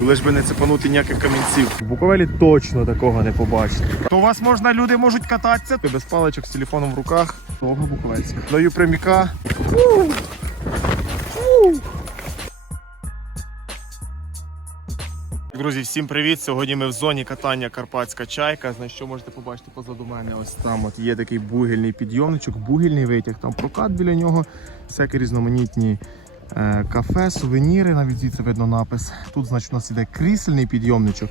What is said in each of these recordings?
Лиш би не цепанути ніяких камінців. В Буковелі точно такого не побачите. То у вас можна, люди можуть кататися. Без паличок з телефоном в руках. Того буковельська. Даю пряміка. Друзі, всім привіт! Сьогодні ми в зоні катання Карпатська чайка. Знаєш, що можете побачити позаду мене? Ось там от є такий бугельний підйомничок, бугельний витяг, там прокат біля нього, всякі різноманітні кафе, сувеніри, навіть звідси видно напис. Тут, значить, у нас іде крісельний підйомничок.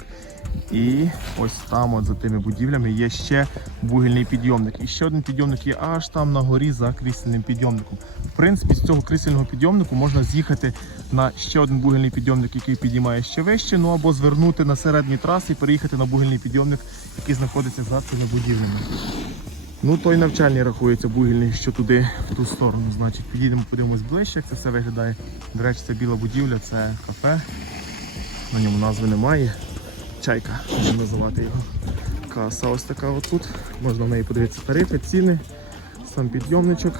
І ось там, от за тими будівлями, є ще бугельний підйомник. І ще один підйомник є аж там на горі за крісельним підйомником. В принципі, з цього крісельного підйомнику можна з'їхати на ще один бугельний підйомник, який підіймає ще вище, ну або звернути на середній траси і переїхати на бугельний підйомник, який знаходиться за цими будівлями. Ну, той навчальний рахується бугельний, що туди, в ту сторону. Значить, підійдемо, подивимось ближче, як це все виглядає. До речі, це біла будівля, це кафе. На ньому назви немає. Чайка, можна називати його. Каса ось така отут. Можна в неї подивитися тарифи, ціни, сам підйомничок.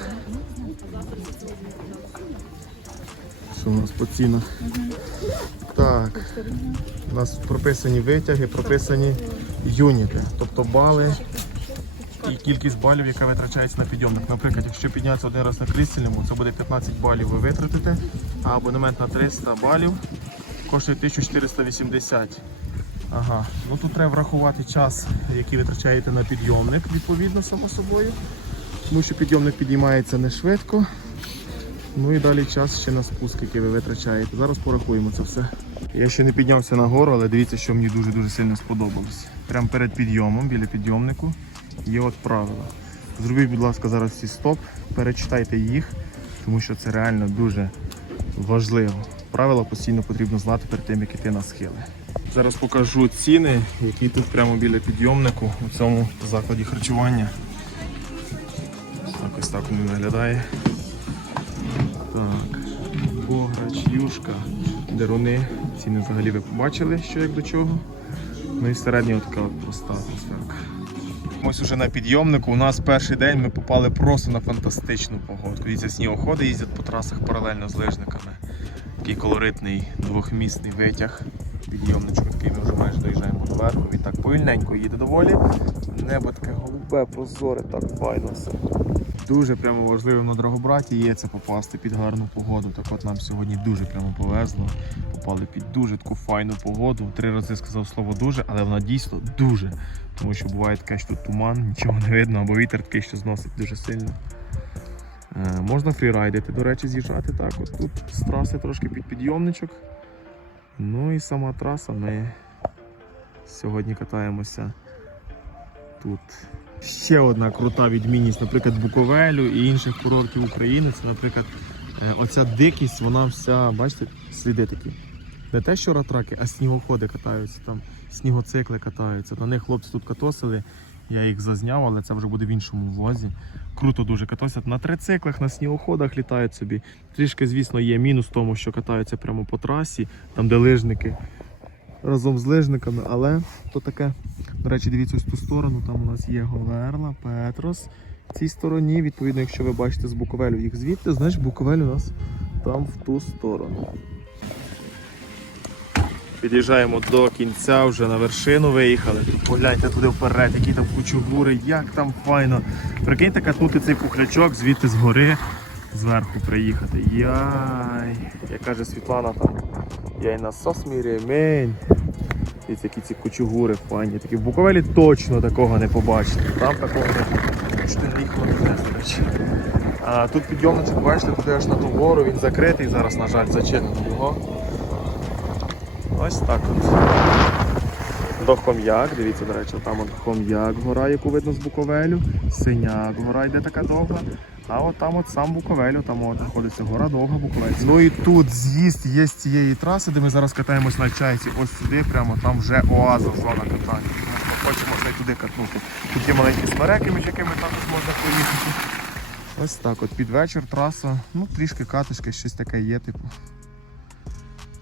Що у нас по цінах? Так. У нас прописані витяги, прописані юніти, тобто бали і кількість балів, яка витрачається на підйомник. Наприклад, якщо піднятися один раз на крісляному, це буде 15 балів ви витратите, а абонемент на 300 балів коштує 1480. Ага, ну тут треба врахувати час, який витрачаєте на підйомник, відповідно, само собою. Тому що підйомник підіймається не швидко. Ну і далі час ще на спуск, який ви витрачаєте. Зараз порахуємо це все. Я ще не піднявся на гору, але дивіться, що мені дуже-дуже сильно сподобалось. Прямо перед підйомом, біля підйомнику, є от правила. Зробіть, будь ласка, зараз всі стоп, перечитайте їх, тому що це реально дуже важливо. Правила постійно потрібно знати перед тим, як іти на схили. Зараз покажу ціни, які тут прямо біля підйомнику у цьому закладі харчування. Так ось так він виглядає. Так, бограч, юшка, деруни. Ціни взагалі ви побачили, що як до чого. Ну і середня така от проста атмосферка. Ось уже на підйомнику. У нас перший день ми попали просто на фантастичну погодку. Дивіться, снігоходи їздять по трасах паралельно з лижниками. Такий колоритний двохмісний витяг. Підйомничок, який ми вже майже доїжджаємо до верху. Він так повільненько їде доволі. Небо таке голубе, прозоре, так файно все. Дуже прямо важливим на Драгобраті є це попасти під гарну погоду. Так от нам сьогодні дуже прямо повезло. Попали під дуже таку файну погоду. Три рази сказав слово дуже, але вона дійсно дуже. Тому що буває таке, що тут туман, нічого не видно, або вітер такий, що зносить дуже сильно. Е, можна фрірайдити, до речі, з'їжджати так. От тут з траси трошки під підйомничок. Ну і сама траса. Ми сьогодні катаємося тут. Ще одна крута відмінність, наприклад, Буковелю і інших курортів України. Це, наприклад, е, оця дикість, вона вся, бачите, сліди такі. Не те, що ратраки, а снігоходи катаються, там снігоцикли катаються. На них хлопці тут катосили. Я їх зазняв, але це вже буде в іншому влозі. Круто дуже катаються. На трициклах, на снігоходах літають собі. Трішки, звісно, є мінус в тому, що катаються прямо по трасі, там де лижники разом з лижниками, але то таке. До речі, дивіться ось ту сторону, там у нас є Говерла, Петрос. В цій стороні, відповідно, якщо ви бачите з Буковелю їх звідти, значить Буковель у нас там в ту сторону. Під'їжджаємо до кінця, вже на вершину виїхали. Тут погляньте туди вперед, які там кучугури, як там файно. Прикиньте, катнути цей пухлячок звідти з гори, зверху приїхати. Яй, як каже Світлана, там я і насос мій ремень. І такі ці кучугури файні. Такі в Буковелі точно такого не побачите. Там такого буде. Не їхала. А тут підйомничок, бачите, туди аж на ту гору, він закритий, зараз, на жаль, зачинено його. Ось так от. До Хом'як, дивіться, до речі, там от Хом'як гора, яку видно з Буковелю, Синяк гора йде така довга. А от там от сам Буковелю, там от знаходиться гора довга Буковель. Ну і тут з'їзд є з цієї траси, де ми зараз катаємось на чайці. Ось сюди, прямо там вже оаза зона катання. Ми хочемо ще туди катнути. Тут є маленькі смереки, між якими також можна проїхати. Ось так, от під вечір траса, ну трішки катишки, щось таке є, типу.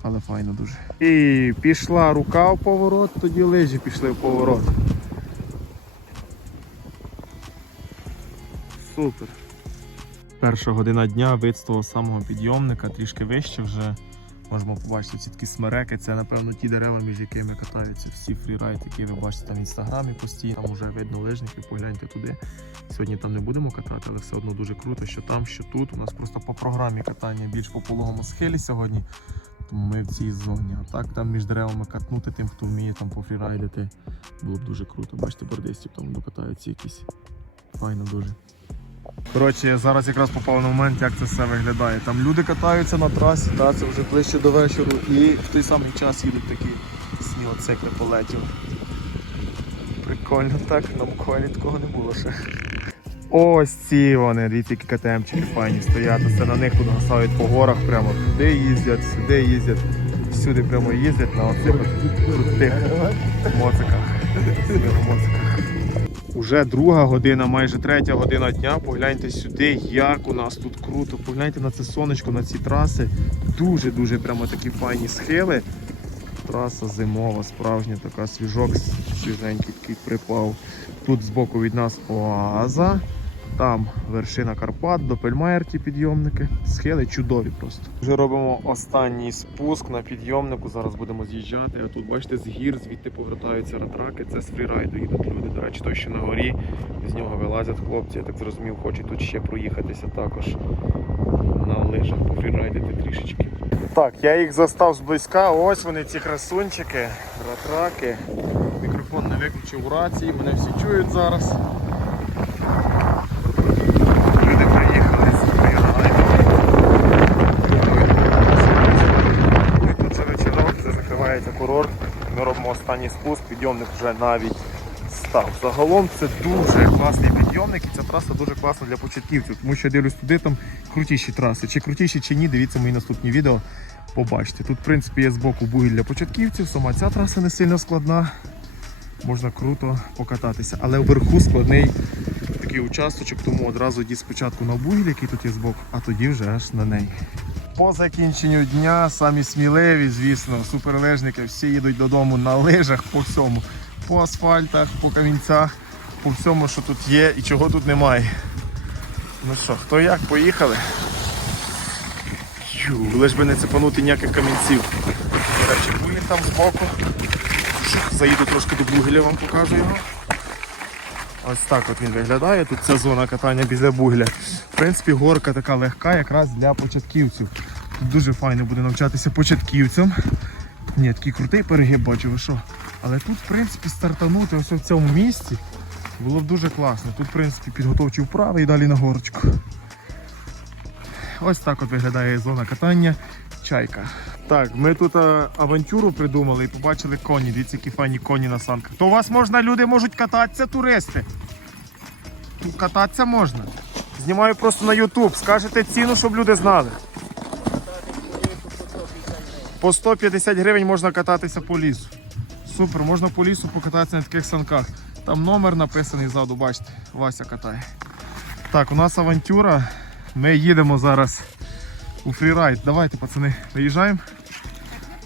Але файно дуже. І пішла рука в поворот, тоді лижі пішли в поворот. Супер. Перша година дня вид з того самого підйомника, трішки вище вже. Можемо побачити ці такі смереки. Це, напевно, ті дерева, між якими катаються всі фрірайд, які ви бачите там в інстаграмі постійно. Там вже видно лижників, погляньте туди. Сьогодні там не будемо катати, але все одно дуже круто, що там, що тут. У нас просто по програмі катання більш по пологому схилі сьогодні. Тому ми в цій зоні. А так там між деревами катнути тим, хто вміє там пофрірайдити, було б дуже круто. Бачите, бордистів там докатаються якісь. Файно дуже. Коротше, я зараз якраз попав на момент, як це все виглядає. Там люди катаються на трасі, та, це вже ближче до вечора, і в той самий час їдуть такі снігоцикли полетіли. Прикольно так, на буквалі такого не було ще. Ось ці вони, дивіться, які КТМчики файні стоять. Це на них тут гасають по горах, прямо туди їздять, сюди їздять, всюди прямо їздять на оцих крутих моциках. моциках. Уже друга година, майже третя година дня. Погляньте сюди, як у нас тут круто. Погляньте на це сонечко, на ці траси. Дуже-дуже прямо такі файні схили. Траса зимова, справжня така свіжок, свіженький такий припав. Тут збоку від нас оаза. Там вершина Карпат, Допельмайер ті підйомники. Схили чудові просто. Вже робимо останній спуск на підйомнику. Зараз будемо з'їжджати. А тут, бачите, з гір звідти повертаються ратраки. Це з фрірайду їдуть люди. До речі, той, що на горі, з нього вилазять хлопці. Я так зрозумів, хочуть тут ще проїхатися також на лижах, пофрірайдити трішечки. Так, я їх застав зблизька. Ось вони, ці красунчики, ратраки. Мікрофон не виключив у рації, мене всі чують зараз. Люди приїхали з фрірайдом. Ну і тут вже вечірок, вже закривається курорт. Ми робимо останній спуск, підйомник вже навіть став. Загалом це дуже класний підйомник і ця траса дуже класна для початківців, тому що я дивлюсь туди там крутіші траси. Чи крутіші, чи ні, дивіться мої наступні відео. Побачите. Тут, в принципі, є збоку бугіль для початківців, сама ця траса не сильно складна. Можна круто покататися. Але вверху складний такий участочок, тому одразу йдіть спочатку на бугіль, який тут є збоку, а тоді вже аж на неї. По закінченню дня самі сміливі, звісно, суперлежники всі їдуть додому на лижах по всьому. По асфальтах, по камінцях, по всьому, що тут є і чого тут немає. Ну що, хто як, поїхали? Лиш би не цепанути ніяких камінців. До речі, бугіль там збоку. Заїду трошки до бугеля, вам покажу його. Ось так от він виглядає. Тут ця зона катання біля бугля. В принципі, горка така легка якраз для початківців. Дуже файно буде навчатися початківцям. Ні, такий крутий перегиб бачу, ви що. Але тут, в принципі, стартанути ось в цьому місці було б дуже класно. Тут, в принципі, підготовчі вправи і далі на горочку. Ось так от виглядає зона катання. Чайка. Так, ми тут а, авантюру придумали і побачили коні. Дивіться, які файні коні на санках. То у вас можна, люди можуть кататися, туристи. Тут кататися можна. Знімаю просто на YouTube. Скажете ціну, щоб люди знали. По 150 гривень можна кататися по лісу. Супер, можна по лісу покататися на таких санках. Там номер написаний ззаду, бачите, Вася катає. Так, у нас авантюра. Ми їдемо зараз у фрірайд. Давайте, пацани, виїжджаємо.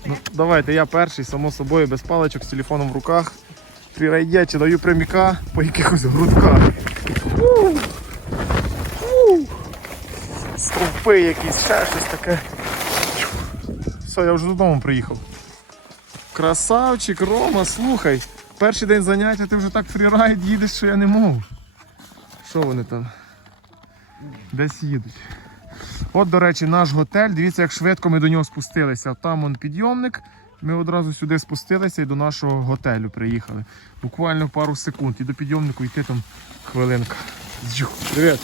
Ну, давайте, я перший, само собою, без паличок, з телефоном в руках. Фрірайдячи, даю пряміка по якихось грудках. Стовпи якісь, ще щось таке. Все, я вже додому приїхав. Красавчик, Рома, слухай. Перший день заняття, ти вже так фрірайд їдеш, що я не можу. Що вони там? Десь їдуть. От, до речі, наш готель. Дивіться, як швидко ми до нього спустилися. Там он підйомник. Ми одразу сюди спустилися і до нашого готелю приїхали. Буквально пару секунд. І до підйомнику йти там хвилинка. Привіт.